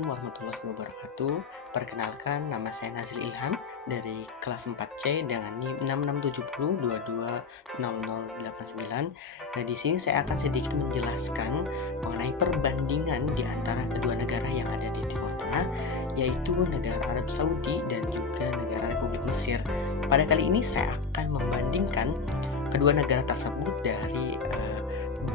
Assalamualaikum warahmatullahi wabarakatuh. Perkenalkan, nama saya Nazil Ilham dari kelas 4C dengan NIM 6670220089. Nah, di sini saya akan sedikit menjelaskan mengenai perbandingan di antara kedua negara yang ada di Timur Tengah, yaitu negara Arab Saudi dan juga negara Republik Mesir. Pada kali ini saya akan membandingkan kedua negara tersebut dari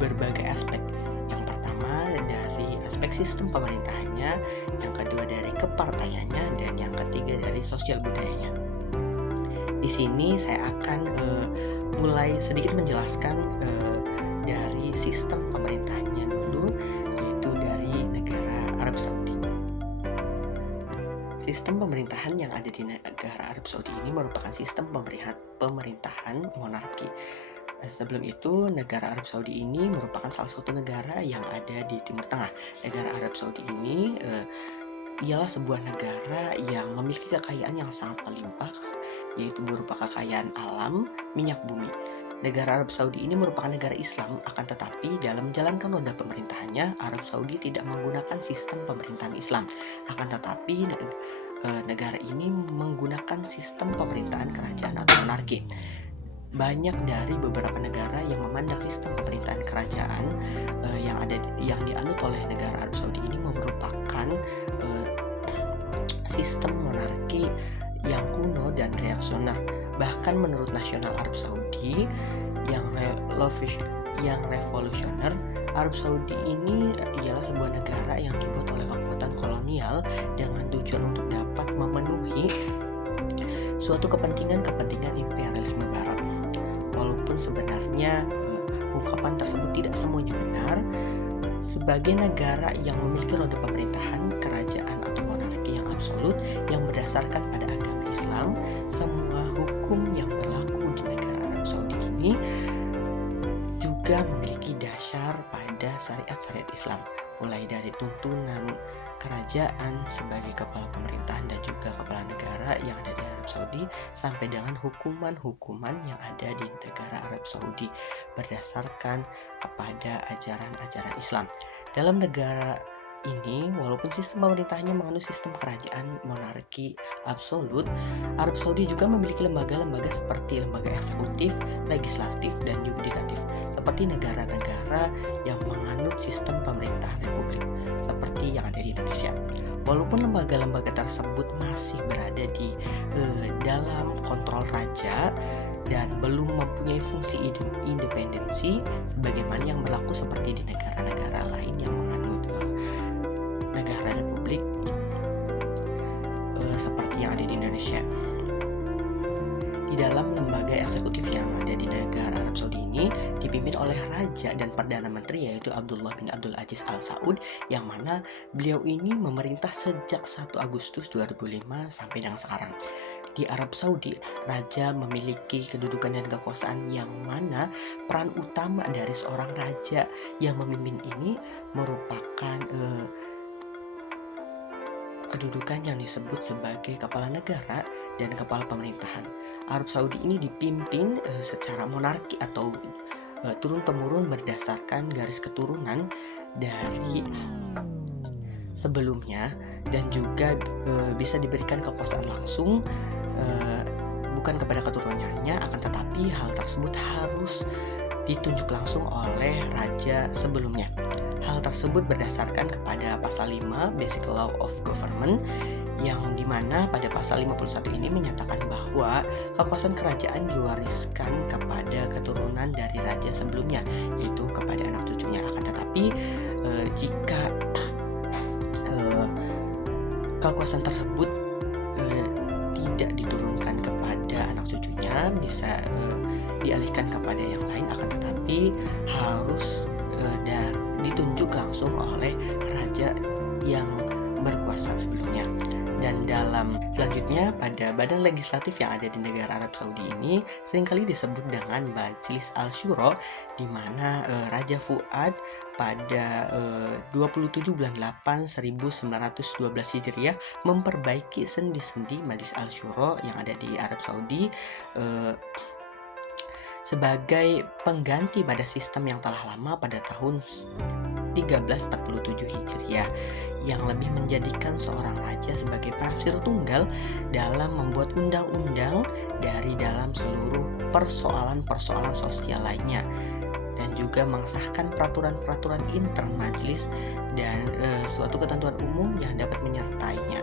berbagai aspek. Yang pertama dari aspek sistem pemerintahannya, yang kedua dari kepartaiannya, dan yang ketiga dari sosial budayanya. Di sini saya akan mulai sedikit menjelaskan dari sistem pemerintahannya dulu, yaitu dari negara Arab Saudi. Sistem pemerintahan yang ada di negara Arab Saudi ini merupakan sistem pemerintahan monarki. Sebelum itu, negara Arab Saudi ini merupakan salah satu negara yang ada di Timur Tengah. Negara Arab Saudi ini ialah sebuah negara yang memiliki kekayaan yang sangat melimpah, yaitu berupa kekayaan alam, minyak bumi. Negara Arab Saudi ini merupakan negara Islam, akan tetapi dalam menjalankan roda pemerintahannya, Arab Saudi tidak menggunakan sistem pemerintahan Islam. Akan tetapi negara ini menggunakan sistem pemerintahan kerajaan atau monarki. Banyak dari beberapa negara yang memandang sistem pemerintahan kerajaan yang dianut oleh negara Arab Saudi ini merupakan sistem monarki yang kuno dan reaksioner. Bahkan menurut Nasional Arab Saudi yang revolusioner, Arab Saudi ini ialah sebuah negara yang dibuat oleh kekuatan kolonial dengan tujuan untuk dapat memenuhi suatu kepentingan imperialisme barat. Walaupun sebenarnya ungkapan tersebut tidak semuanya benar, sebagai negara yang memiliki roda pemerintahan kerajaan atau monarki yang absolut yang berdasarkan pada agama Islam, semua hukum yang berlaku di negara Arab Saudi ini juga memiliki dasar pada syariat-syariat Islam, mulai dari tuntunan kerajaan sebagai kepala pemerintahan dan juga kepala negara yang ada di Arab Saudi, sampai dengan hukuman-hukuman yang ada di negara Arab Saudi berdasarkan kepada ajaran-ajaran Islam. Dalam negara ini, walaupun sistem pemerintahnya menganut sistem kerajaan monarki absolut, Arab Saudi juga memiliki lembaga-lembaga seperti lembaga eksekutif, legislatif, dan yudikatif, seperti negara-negara yang menganut sistem pemerintahan republik seperti yang ada di Indonesia. Walaupun lembaga-lembaga tersebut masih berada di dalam kontrol raja dan belum mempunyai fungsi independensi sebagaimana yang berlaku seperti di negara-negara lain yang menganut negara republik seperti yang ada di Indonesia. Di dalam lembaga eksekutif yang ada di negara Arab Saudi ini dipimpin oleh Raja dan Perdana Menteri, yaitu Abdullah bin Abdul Aziz Al Saud, yang mana beliau ini memerintah sejak 1 Agustus 2005 sampai dengan sekarang. Di Arab Saudi, Raja memiliki kedudukan dan kekuasaan yang mana peran utama dari seorang Raja yang memimpin ini merupakan kedudukan yang disebut sebagai kepala negara dan kepala pemerintahan. Arab Saudi ini dipimpin secara monarki atau turun-temurun berdasarkan garis keturunan dari sebelumnya, dan juga bisa diberikan kekuasaan langsung bukan kepada keturunannya, akan tetapi hal tersebut harus ditunjuk langsung oleh raja sebelumnya. Hal tersebut berdasarkan kepada pasal 5 Basic Law of Government, yang dimana pada pasal 51 ini menyatakan bahwa kekuasaan kerajaan diwariskan kepada keturunan dari raja sebelumnya, yaitu kepada anak cucunya. Akan tetapi jika kekuasaan tersebut tidak diturunkan kepada anak cucunya, bisa dialihkan kepada yang lain, akan tetapi harus ditunjuk langsung oleh raja yang berkuasa sebelumnya. Dan dalam selanjutnya, pada badan legislatif yang ada di negara Arab Saudi ini seringkali disebut dengan Majlis Al-Syuro, di mana Raja Fuad pada 27 bulan 8 1912 Hijriah memperbaiki sendi-sendi Majlis Al-Syuro yang ada di Arab Saudi sebagai pengganti pada sistem yang telah lama pada tahun 1347 Hijriah yang lebih menjadikan seorang raja sebagai penafsir tunggal dalam membuat undang-undang dari dalam seluruh persoalan-persoalan sosial lainnya, dan juga mengesahkan peraturan-peraturan intern majelis dan suatu ketentuan umum yang dapat menyertainya.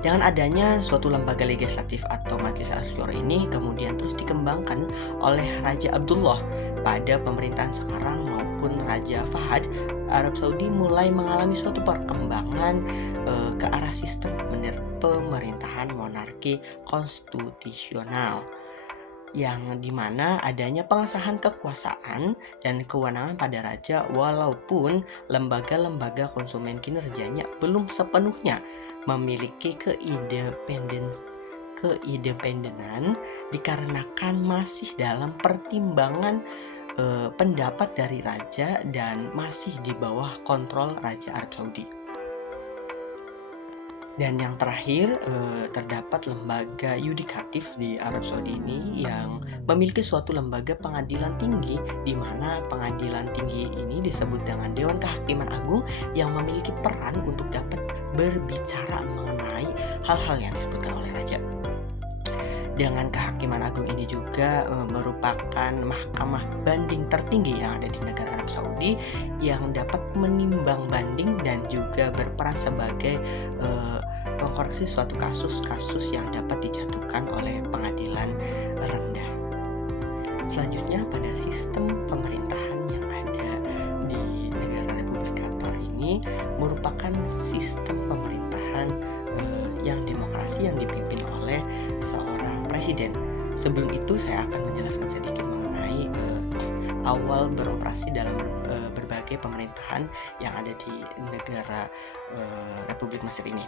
Dengan adanya suatu lembaga legislatif atau Majelis Asyura ini kemudian terus dikembangkan oleh Raja Abdullah pada pemerintahan sekarang maupun Raja Fahad, Arab Saudi mulai mengalami suatu perkembangan ke arah sistem pemerintahan monarki konstitusional, yang dimana adanya pengesahan kekuasaan dan kewenangan pada raja walaupun lembaga-lembaga konsumen kinerjanya belum sepenuhnya memiliki keindependenan dikarenakan masih dalam pertimbangan pendapat dari raja dan masih di bawah kontrol Raja Arab Saudi. Dan yang terakhir, terdapat lembaga yudikatif di Arab Saudi ini yang memiliki suatu lembaga pengadilan tinggi, di mana pengadilan tinggi ini disebut dengan Dewan Kehakiman Agung yang memiliki peran untuk dapat berbicara mengenai hal-hal yang disebutkan oleh raja. Dengan kehakiman agung ini juga merupakan mahkamah banding tertinggi yang ada di negara Arab Saudi yang dapat menimbang banding dan juga berperan sebagai mengkoreksi suatu kasus-kasus yang dapat dijatuhkan oleh pengadilan rendah. Selanjutnya, pada sistem pemerintahan yang ada di negara Republik Qatar ini merupakan sistem pemerintahan yang demokrasi yang dipimpin oleh seorang presiden. Sebelum itu saya akan menjelaskan sedikit mengenai awal beroperasi dalam berbagai pemerintahan yang ada di negara Republik Mesir ini.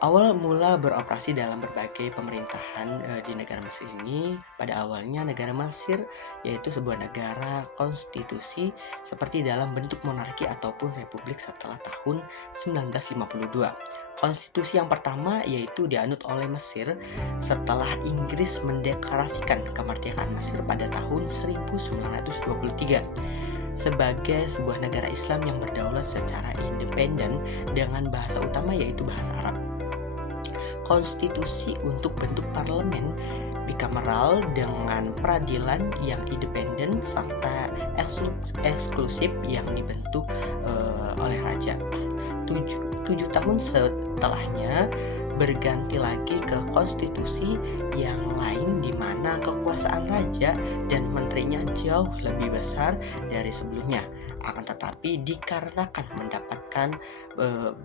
Awal mula beroperasi dalam berbagai pemerintahan di negara Mesir ini, pada awalnya negara Mesir yaitu sebuah negara konstitusi seperti dalam bentuk monarki ataupun republik setelah tahun 1952. Konstitusi yang pertama yaitu dianut oleh Mesir setelah Inggris mendeklarasikan kemerdekaan Mesir pada tahun 1923 sebagai sebuah negara Islam yang berdaulat secara independen dengan bahasa utama yaitu bahasa Arab. Konstitusi untuk bentuk parlemen bikameral dengan peradilan yang independen serta eksklusif yang dibentuk oleh raja. 7 tahun setelahnya berganti lagi ke konstitusi yang lain di mana kekuasaan raja dan menterinya jauh lebih besar dari sebelumnya. Akan tetapi dikarenakan mendapatkan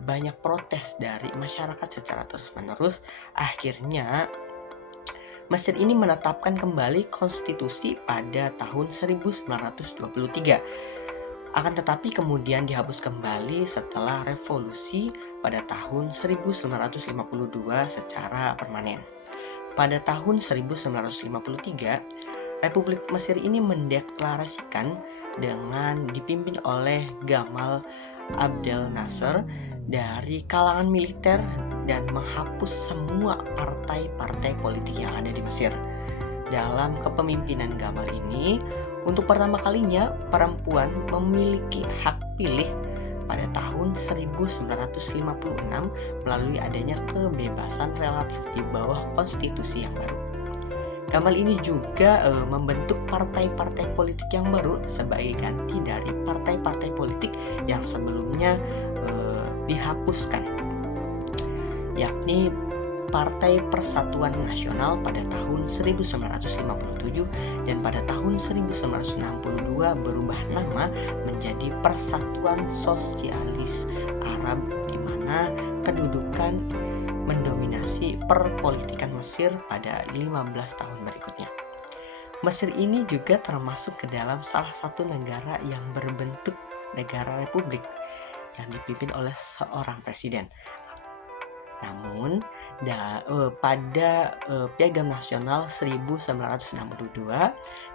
banyak protes dari masyarakat secara terus-menerus, akhirnya Mesir ini menetapkan kembali konstitusi pada tahun 1923. Akan tetapi kemudian dihapus kembali setelah revolusi pada tahun 1952 secara permanen. Pada tahun 1953, Republik Mesir ini mendeklarasikan dengan dipimpin oleh Gamal Abdel Nasser dari kalangan militer dan menghapus semua partai-partai politik yang ada di Mesir. Dalam kepemimpinan Gamal ini, untuk pertama kalinya perempuan memiliki hak pilih pada tahun 1956 melalui adanya kebebasan relatif di bawah konstitusi yang baru. Gamal ini juga membentuk partai-partai politik yang baru sebagai ganti dari partai-partai politik yang sebelumnya dihapuskan, yakni Partai Persatuan Nasional pada tahun 1957 dan pada tahun 1962 berubah nama menjadi Persatuan Sosialis Arab, di mana kedudukan mendominasi perpolitikan Mesir pada 15 tahun berikutnya. Mesir ini juga termasuk ke dalam salah satu negara yang berbentuk negara republik yang dipimpin oleh seorang presiden. Namun pada Piagam Nasional 1962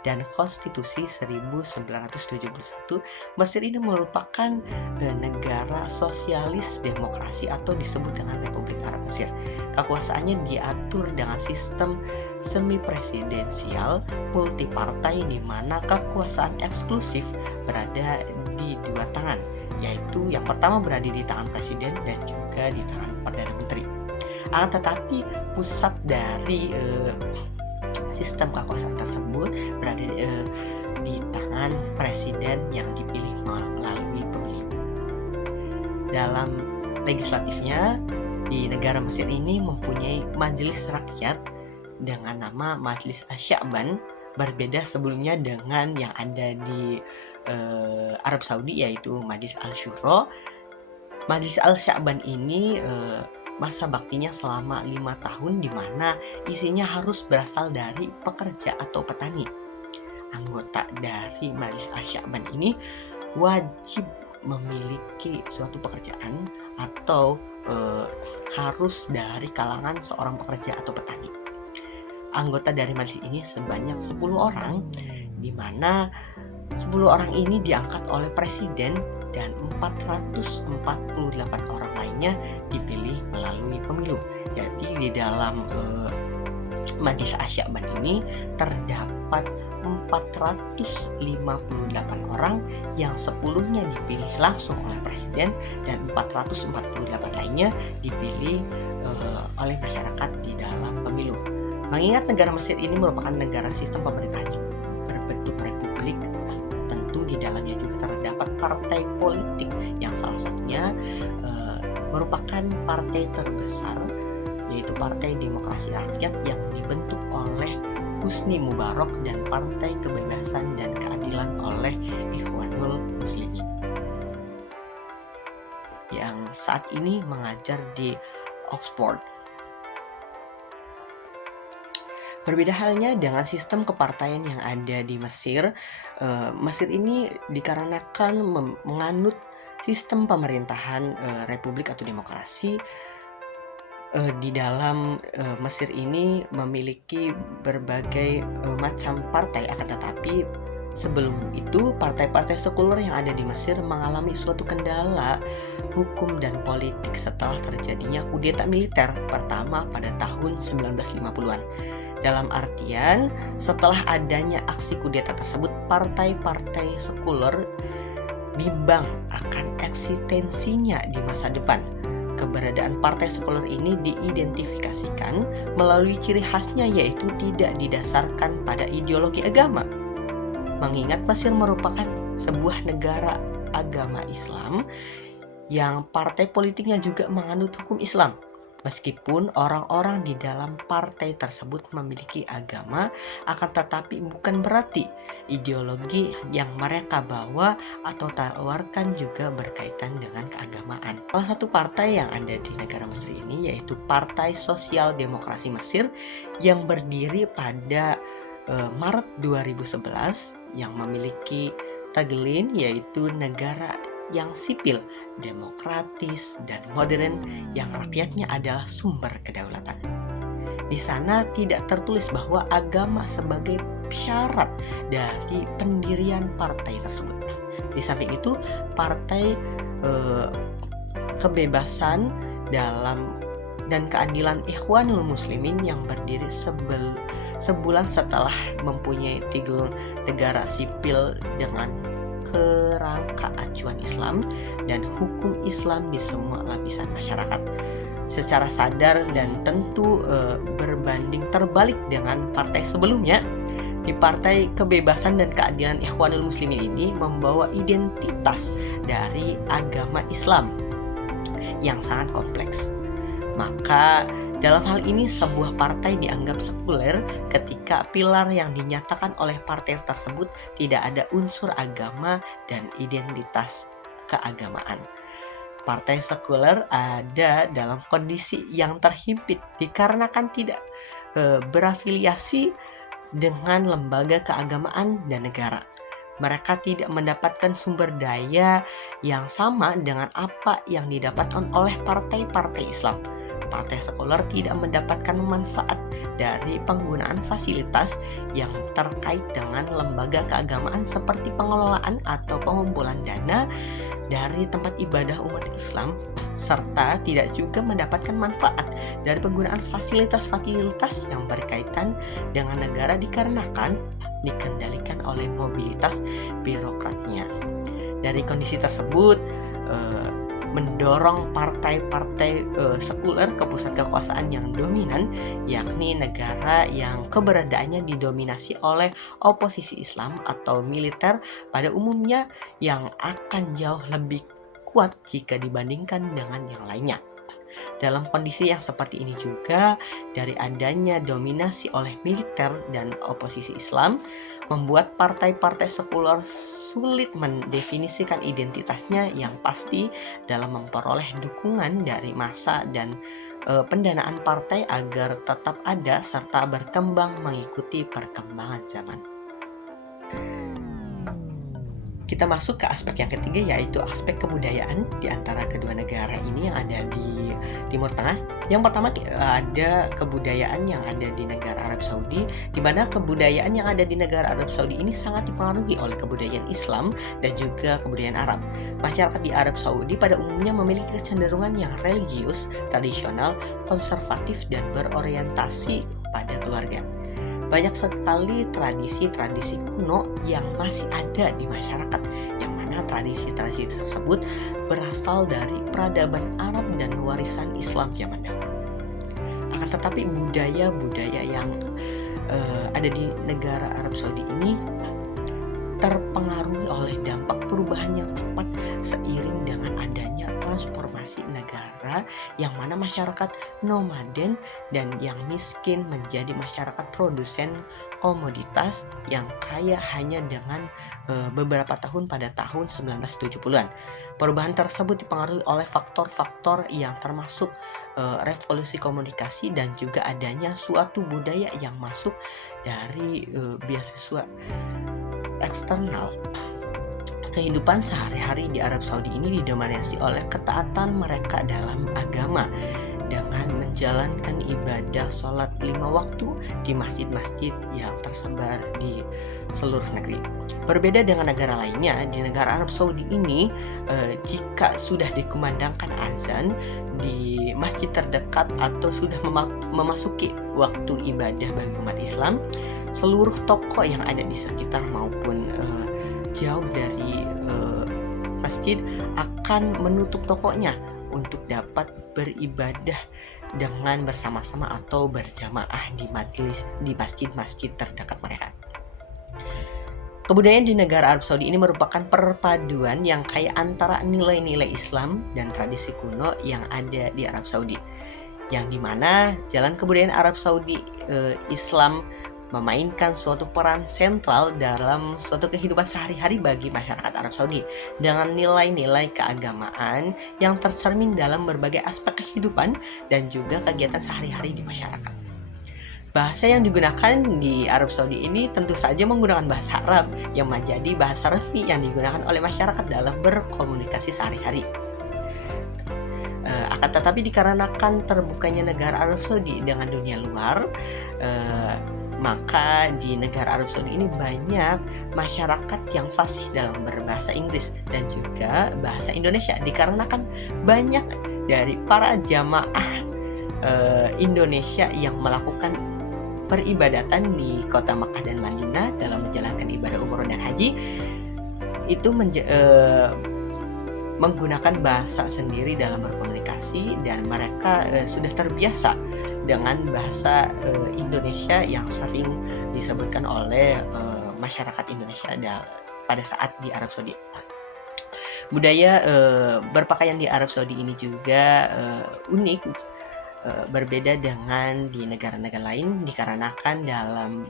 dan Konstitusi 1971, Mesir ini merupakan negara sosialis demokrasi atau disebut dengan Republik Arab Mesir. Kekuasaannya diatur dengan sistem semi presidensial multipartai di mana kekuasaan eksklusif berada di dua tangan, yaitu yang pertama berada di tangan presiden dan juga di tangan perdana menteri. Akan tetapi pusat dari sistem kekuasaan tersebut berada di tangan presiden yang dipilih melalui pemilu. Dalam legislatifnya, di negara Mesir ini mempunyai majelis rakyat dengan nama Majelis Asy-Sya'ban, berbeda sebelumnya dengan yang ada di Arab Saudi, yaitu Majelis Al-Syuro. Majelis Al-Sya'ban ini masa baktinya selama 5 tahun, di mana isinya harus berasal dari pekerja atau petani. Anggota dari Majelis Asy-Sya'ban ini wajib memiliki suatu pekerjaan atau harus dari kalangan seorang pekerja atau petani. Anggota dari majelis ini sebanyak 10 orang, di mana 10 orang ini diangkat oleh presiden dan 448 orang lainnya dipilih melalui pemilu. Jadi di dalam Majelis Asy-Sya'ban ini terdapat 458 orang yang 10-nya dipilih langsung oleh presiden dan 448 lainnya dipilih oleh masyarakat di dalam pemilu. Mengingat negara Mesir ini merupakan negara sistem pemerintahan yang berbentuk republik, tentu di dalamnya juga terdapat partai politik yang salah satunya merupakan partai terbesar, yaitu Partai Demokrasi Rakyat yang dibentuk oleh Husni Mubarak dan Partai Kebebasan dan Keadilan oleh Ikhwanul Muslimin yang saat ini mengajar di Oxford. Berbeda halnya dengan sistem kepartaian yang ada di Mesir. Mesir ini dikarenakan menganut sistem pemerintahan republik atau demokrasi. Di dalam Mesir ini memiliki berbagai macam partai, akan tetapi sebelum itu partai-partai sekuler yang ada di Mesir mengalami suatu kendala hukum dan politik setelah terjadinya kudeta militer pertama pada tahun 1950-an. Dalam artian, setelah adanya aksi kudeta tersebut, partai-partai sekuler bimbang akan eksistensinya di masa depan. Keberadaan partai sekuler ini diidentifikasikan melalui ciri khasnya, yaitu tidak didasarkan pada ideologi agama. Mengingat Mesir merupakan sebuah negara agama Islam yang partai politiknya juga menganut hukum Islam. Meskipun orang-orang di dalam partai tersebut memiliki agama, akan tetapi bukan berarti ideologi yang mereka bawa atau tawarkan juga berkaitan dengan keagamaan. Salah satu partai yang ada di negara Mesir ini yaitu Partai Sosial Demokrasi Mesir yang berdiri pada Maret 2011 yang memiliki tagline yaitu negara yang sipil, demokratis, dan modern yang rakyatnya adalah sumber kedaulatan. Di sana tidak tertulis bahwa agama sebagai syarat dari pendirian partai tersebut. Di samping itu, Partai Kebebasan dan Keadilan Ikhwanul Muslimin yang berdiri sebulan setelah mempunyai tagline negara sipil dengan kerangka acuan Islam dan hukum Islam di semua lapisan masyarakat, secara sadar dan tentu berbanding terbalik dengan partai sebelumnya. Di Partai Kebebasan dan Keadilan Ikhwanul Muslimin ini membawa identitas dari agama Islam yang sangat kompleks. Maka dalam hal ini sebuah partai dianggap sekuler ketika pilar yang dinyatakan oleh partai tersebut tidak ada unsur agama dan identitas keagamaan. Partai sekuler ada dalam kondisi yang terhimpit dikarenakan tidak berafiliasi dengan lembaga keagamaan dan negara. Mereka tidak mendapatkan sumber daya yang sama dengan apa yang didapatkan oleh partai-partai Islam. Partai sekuler tidak mendapatkan manfaat dari penggunaan fasilitas yang terkait dengan lembaga keagamaan seperti pengelolaan atau pengumpulan dana dari tempat ibadah umat Islam, serta tidak juga mendapatkan manfaat dari penggunaan fasilitas-fasilitas yang berkaitan dengan negara dikarenakan dikendalikan oleh mobilitas birokratnya. Dari kondisi tersebut mendorong partai-partai sekuler ke pusat kekuasaan yang dominan, yakni negara yang keberadaannya didominasi oleh oposisi Islam atau militer pada umumnya, yang akan jauh lebih kuat jika dibandingkan dengan yang lainnya. Dalam kondisi yang seperti ini juga, dari adanya dominasi oleh militer dan oposisi Islam, membuat partai-partai sekuler sulit mendefinisikan identitasnya yang pasti dalam memperoleh dukungan dari massa dan pendanaan partai agar tetap ada serta berkembang mengikuti perkembangan zaman. Kita masuk ke aspek yang ketiga, yaitu aspek kebudayaan di antara kedua negara ini yang ada di Timur Tengah. Yang pertama ada kebudayaan yang ada di negara Arab Saudi, di mana kebudayaan yang ada di negara Arab Saudi ini sangat dipengaruhi oleh kebudayaan Islam dan juga kebudayaan Arab. Masyarakat di Arab Saudi pada umumnya memiliki kecenderungan yang religius, tradisional, konservatif, dan berorientasi pada keluarga. Banyak sekali tradisi-tradisi kuno yang masih ada di masyarakat, yang mana tradisi-tradisi tersebut berasal dari peradaban Arab dan warisan Islam zaman dahulu. Akan tetapi budaya-budaya yang ada di negara Arab Saudi ini terpengaruh oleh dampak perubahan yang cepat seiring dengan adanya transformasi negara, yang mana masyarakat nomaden dan yang miskin menjadi masyarakat produsen komoditas yang kaya hanya dengan beberapa tahun pada tahun 1970-an. Perubahan tersebut dipengaruhi oleh faktor-faktor yang termasuk revolusi komunikasi dan juga adanya suatu budaya yang masuk dari beasiswa eksternal. Kehidupan sehari-hari di Arab Saudi ini didominasi oleh ketaatan mereka dalam agama dengan menjalankan ibadah sholat 5 waktu di masjid-masjid yang tersebar di seluruh negeri. Berbeda dengan negara lainnya, di negara Arab Saudi ini jika sudah dikumandangkan azan di masjid terdekat atau sudah memasuki waktu ibadah bagi umat Islam, seluruh toko yang ada di sekitar maupun jauh dari masjid akan menutup tokonya untuk dapat beribadah dengan bersama-sama atau berjamaah di masjid-masjid terdekat mereka. Kebudayaan di negara Arab Saudi ini merupakan perpaduan yang kaya antara nilai-nilai Islam dan tradisi kuno yang ada di Arab Saudi, yang dimana jalan kebudayaan Arab Saudi Islam memainkan suatu peran sentral dalam suatu kehidupan sehari-hari bagi masyarakat Arab Saudi dengan nilai-nilai keagamaan yang tercermin dalam berbagai aspek kehidupan dan juga kegiatan sehari-hari di masyarakat. Bahasa yang digunakan di Arab Saudi ini tentu saja menggunakan bahasa Arab yang menjadi bahasa resmi yang digunakan oleh masyarakat dalam berkomunikasi sehari-hari. Akan tetapi dikarenakan terbukanya negara Arab Saudi dengan dunia luar, maka di negara Arab Saudi ini banyak masyarakat yang fasih dalam berbahasa Inggris dan juga bahasa Indonesia, dikarenakan banyak dari para jamaah Indonesia yang melakukan peribadatan di kota Makkah dan Madinah dalam menjalankan ibadah umroh dan haji itu menggunakan bahasa sendiri dalam berkomunikasi, dan mereka sudah terbiasa dengan bahasa Indonesia yang sering disebutkan oleh masyarakat Indonesia pada saat di Arab Saudi. Budaya berpakaian di Arab Saudi ini juga unik, berbeda dengan di negara-negara lain, dikarenakan dalam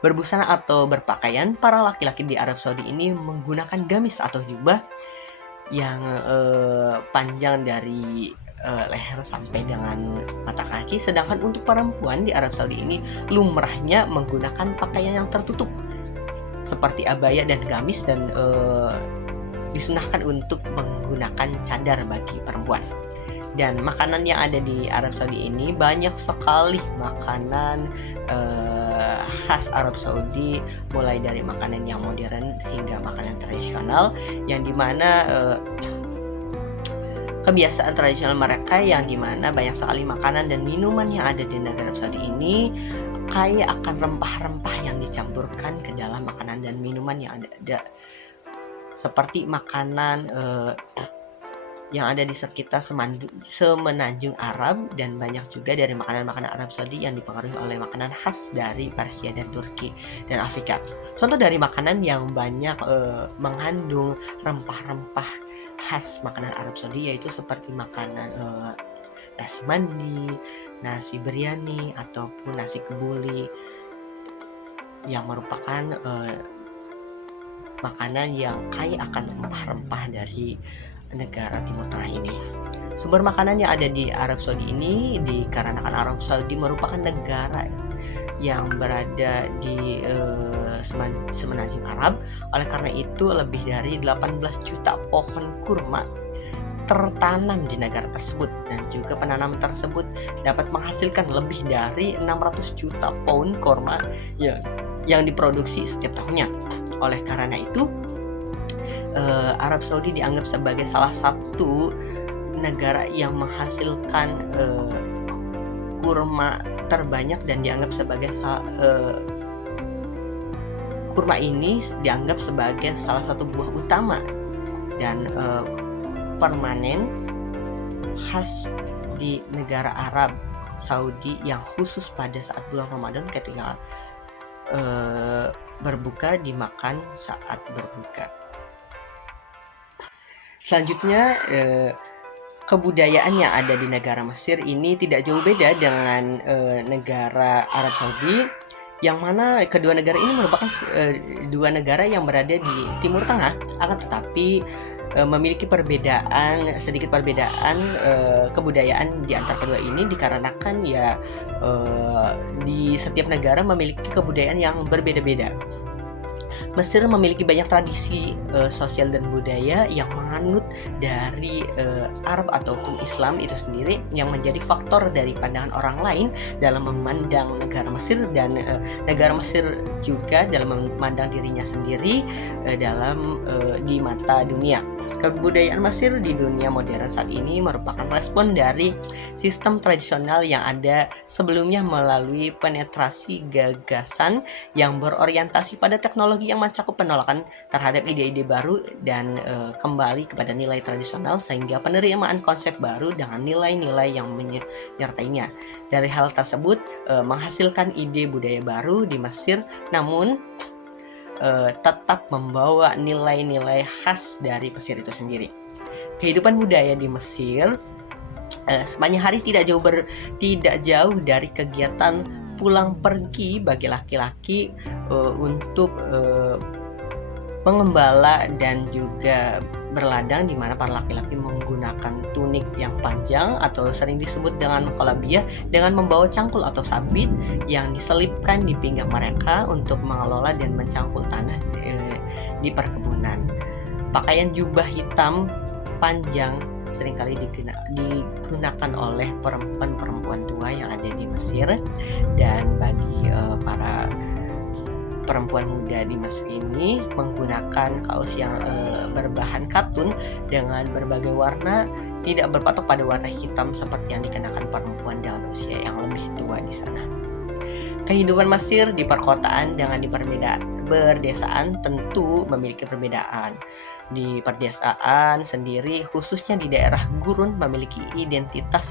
berbusana atau berpakaian, para laki-laki di Arab Saudi ini menggunakan gamis atau jubah yang panjang dari leher sampai dengan mata kaki, sedangkan untuk perempuan di Arab Saudi ini lumrahnya menggunakan pakaian yang tertutup seperti abaya dan gamis, dan disunahkan untuk menggunakan cadar bagi perempuan. Dan makanan yang ada di Arab Saudi ini banyak sekali makanan khas Arab Saudi, mulai dari makanan yang modern hingga makanan tradisional, yang dimana kebiasaan tradisional mereka yang dimana banyak sekali makanan dan minuman yang ada di negara Arab Saudi ini kaya akan rempah-rempah yang dicampurkan ke dalam makanan dan minuman yang ada seperti makanan yang ada di sekitar semenanjung Arab, dan banyak juga dari makanan-makanan Arab Saudi yang dipengaruhi oleh makanan khas dari Persia dan Turki dan Afrika. Contoh dari makanan yang banyak mengandung rempah-rempah khas makanan Arab Saudi yaitu seperti makanan nasi mandi, nasi biryani, ataupun nasi kebuli, yang merupakan makanan yang kaya akan rempah-rempah dari negara Timur Tengah ini. Sumber makanan yang ada di Arab Saudi ini dikarenakan Arab Saudi merupakan negara yang berada di semenanjung Arab. Oleh karena itu lebih dari 18 juta pohon kurma tertanam di negara tersebut, dan juga penanaman tersebut dapat menghasilkan lebih dari 600 juta pound kurma yang diproduksi setiap tahunnya. Oleh karena itu Arab Saudi dianggap sebagai salah satu negara yang menghasilkan kurma terbanyak, dan dianggap sebagai kurma ini dianggap sebagai salah satu buah utama dan permanen khas di negara Arab Saudi, yang khusus pada saat bulan Ramadan ketika berbuka dimakan saat berbuka. Selanjutnya, kebudayaan yang ada di negara Mesir ini tidak jauh beda dengan negara Arab Saudi, yang mana kedua negara ini merupakan dua negara yang berada di Timur Tengah, akan tetapi memiliki sedikit perbedaan kebudayaan di antara kedua ini, dikarenakan di setiap negara memiliki kebudayaan yang berbeda-beda. Mesir memiliki banyak tradisi sosial dan budaya yang menganut dari Arab ataupun Islam itu sendiri, yang menjadi faktor dari pandangan orang lain dalam memandang negara Mesir, dan negara Mesir juga dalam memandang dirinya sendiri di mata dunia. Kebudayaan Mesir di dunia modern saat ini merupakan respon dari sistem tradisional yang ada sebelumnya melalui penetrasi gagasan yang berorientasi pada teknologi yang mencakup penolakan terhadap ide-ide baru dan kembali kepada nilai tradisional, sehingga penerimaan konsep baru dengan nilai-nilai yang menyertainya. Dari hal tersebut menghasilkan ide budaya baru di Mesir, namun tetap membawa nilai-nilai khas dari Mesir itu sendiri. Kehidupan budaya di Mesir sepanjang hari tidak jauh dari kegiatan pulang pergi bagi laki-laki untuk mengembala dan juga berladang, di mana para laki-laki menggunakan tunik yang panjang atau sering disebut dengan kolabiah, dengan membawa cangkul atau sabit yang diselipkan di pinggang mereka untuk mengelola dan mencangkul tanah di perkebunan. Pakaian jubah hitam panjang seringkali digunakan oleh perempuan-perempuan tua yang ada di Mesir, dan bagi para perempuan muda di Mesir ini menggunakan kaos yang berbahan katun dengan berbagai warna, tidak berpatok pada warna hitam seperti yang dikenakan perempuan dengan usia yang lebih tua di sana. Kehidupan Mesir di perkotaan dengan di perdesaan tentu memiliki perbedaan. Di perdesaan sendiri, khususnya di daerah gurun, memiliki identitas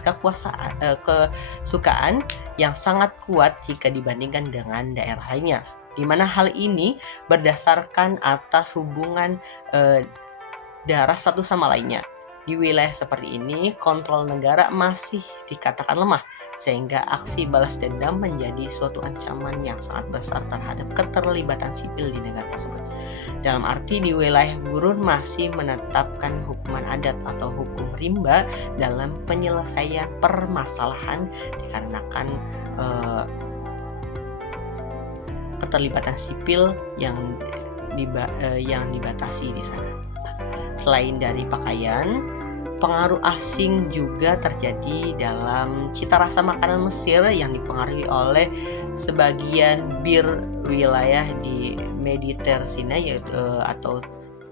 kesukaan yang sangat kuat jika dibandingkan dengan daerah lainnya, di mana hal ini berdasarkan atas hubungan darah satu sama lainnya. Di wilayah seperti ini, kontrol negara masih dikatakan lemah, sehingga aksi balas dendam menjadi suatu ancaman yang sangat besar terhadap keterlibatan sipil di negara tersebut. Dalam arti di wilayah gurun masih menetapkan hukuman adat atau hukum rimba dalam penyelesaian permasalahan, dikarenakan keterlibatan sipil yang dibatasi di sana. Selain dari pakaian, pengaruh asing juga terjadi dalam cita rasa makanan Mesir yang dipengaruhi oleh sebagian bir wilayah di Mediterania atau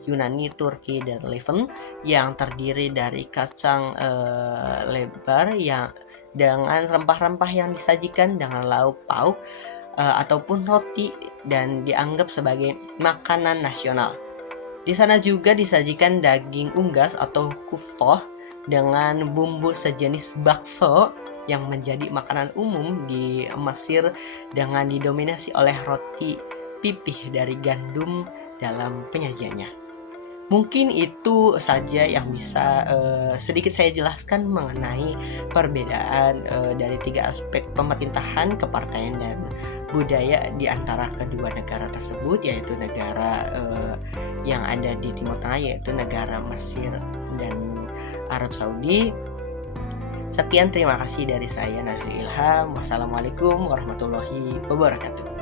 Yunani, Turki, dan Levant, yang terdiri dari kacang lebar yang dengan rempah-rempah yang disajikan dengan lauk pauk ataupun roti, dan dianggap sebagai makanan nasional. Di sana juga disajikan daging unggas atau kuftoh dengan bumbu sejenis bakso yang menjadi makanan umum di Mesir dengan didominasi oleh roti pipih dari gandum dalam penyajiannya. Mungkin itu saja yang bisa sedikit saya jelaskan mengenai perbedaan dari 3 aspek pemerintahan, kepartaian, dan budaya di antara kedua negara tersebut, yaitu negara yang ada di Timur Tengah, yaitu negara Mesir dan Arab Saudi. Sekian, terima kasih dari saya, Nazri Ilham. Wassalamualaikum warahmatullahi wabarakatuh.